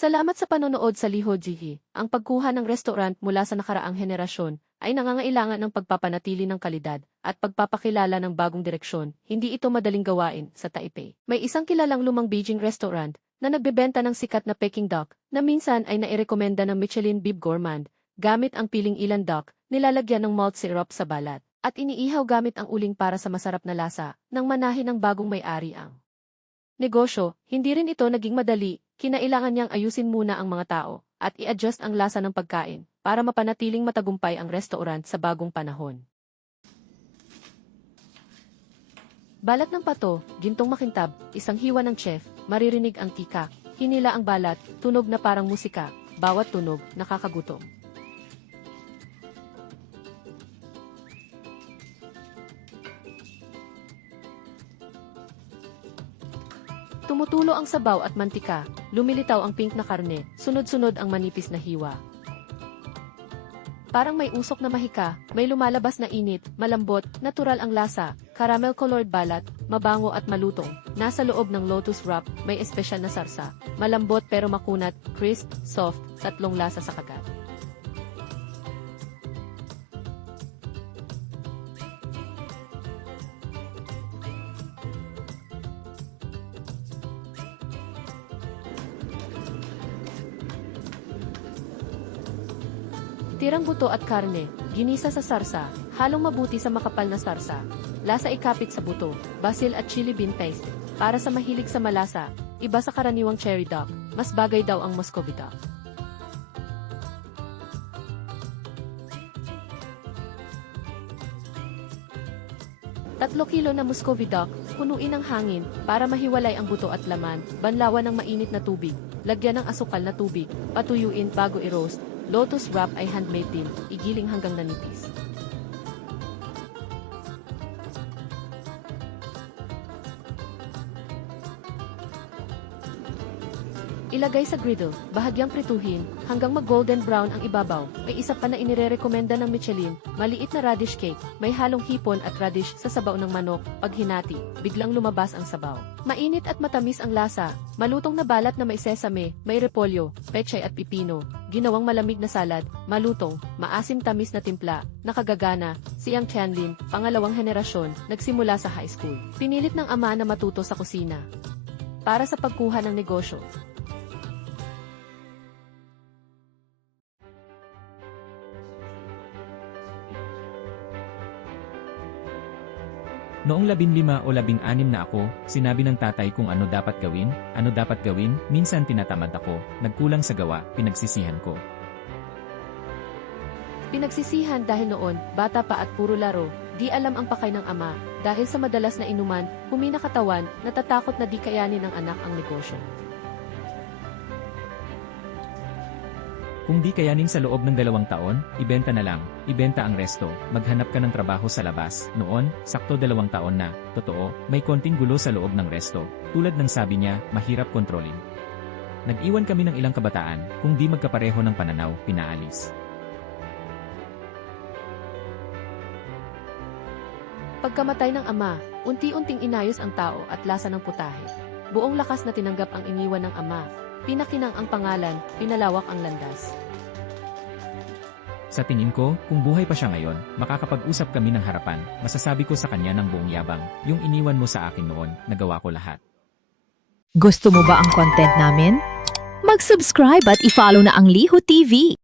Salamat sa panonood sa Liho Jihi. Ang pagkuha ng restaurant mula sa nakaraang henerasyon ay nangangailangan ng pagpapanatili ng kalidad at pagpapakilala ng bagong direksyon. Hindi ito madaling gawain sa Taipei. May isang kilalang lumang Beijing restaurant na nagbebenta ng sikat na Peking duck na minsan ay nairekomenda ng Michelin Bib Gourmand gamit ang piling ilan duck, nilalagyan ng malt syrup sa balat, at iniihaw gamit ang uling para sa masarap na lasa nang manahin ng bagong may-ari ang negosyo. Hindi rin ito naging madali, kinailangan niyang ayusin muna ang mga tao at i-adjust ang lasa ng pagkain para mapanatiling matagumpay ang restaurant sa bagong panahon. Balat ng pato, gintong makintab, isang hiwa ng chef, maririnig ang tika, hinila ang balat, tunog na parang musika, bawat tunog, nakakagutom. Tumutulo ang sabaw at mantika, lumilitaw ang pink na karne, sunod-sunod ang manipis na hiwa. Parang may usok na mahika, may lumalabas na init, malambot, natural ang lasa, caramel-colored balat, mabango at malutong. Nasa loob ng lotus wrap, may espesyal na sarsa. Malambot pero makunat, crisp, soft, tatlong lasa sa kagat. Tirang buto at karne, ginisa sa sarsa, halong mabuti sa makapal na sarsa. Lasa ikapit sa buto, basil at chili bean paste. Para sa mahilig sa malasa, iba sa karaniwang cherry duck, mas bagay daw ang Muscovy duck. Tatlo kilo na Muscovy duck, punuin ng hangin para mahiwalay ang buto at laman, banlawan ng mainit na tubig, lagyan ng asukal na tubig, patuyuin bago i-roast, Lotus wrap ay handmade din, igiling hanggang nanipis. Ilagay sa griddle, bahagyang prituhin, hanggang mag-golden brown ang ibabaw. May isa pa na inirerekomenda ng Michelin, maliit na radish cake, may halong hipon at radish sa sabaw ng manok. Pag hinati, biglang lumabas ang sabaw. Mainit at matamis ang lasa, malutong na balat na may sesame, may repolyo, pechay at pipino, ginawang malamig na salad, malutong, maasim-tamis na timpla, nakagagana, siyang Tianlin, pangalawang henerasyon, nagsimula sa high school. Pinilit ng ama na matuto sa kusina. Para sa pagkuha ng negosyo, Noong labing lima o labing anim na ako, sinabi ng tatay kung ano dapat gawin, ano dapat gawin, minsan tinatamad ako, nagkulang sa gawa, pinagsisihan ko. Pinagsisihan dahil noon, bata pa at puro laro, di alam ang pakay ng ama, dahil sa madalas na inuman, humina katawan, natatakot na di kayanin ng anak ang negosyo. Kung di kayanin sa loob ng dalawang taon, ibenta na lang, ibenta ang resto, maghanap ka ng trabaho sa labas. Noon, sakto dalawang taon na, totoo, may konting gulo sa loob ng resto. Tulad ng sabi niya, mahirap kontrolin. Nag-iwan kami ng ilang kabataan, kung di magkapareho ng pananaw, pinaalis. Pagkamatay ng ama, unti-unting inayos ang tao at lasa ng putahe. Buong lakas na tinanggap ang iniwan ng ama, pinakinang ang pangalan, pinalawak ang landas. Sa tingin ko, kung buhay pa siya ngayon, makakapag-usap kami ng harapan, masasabi ko sa kanya ng buong yabang, yung iniwan mo sa akin noon, nagawa ko lahat. Gusto mo ba ang content namin? Mag-subscribe at i-follow na ang Liho TV.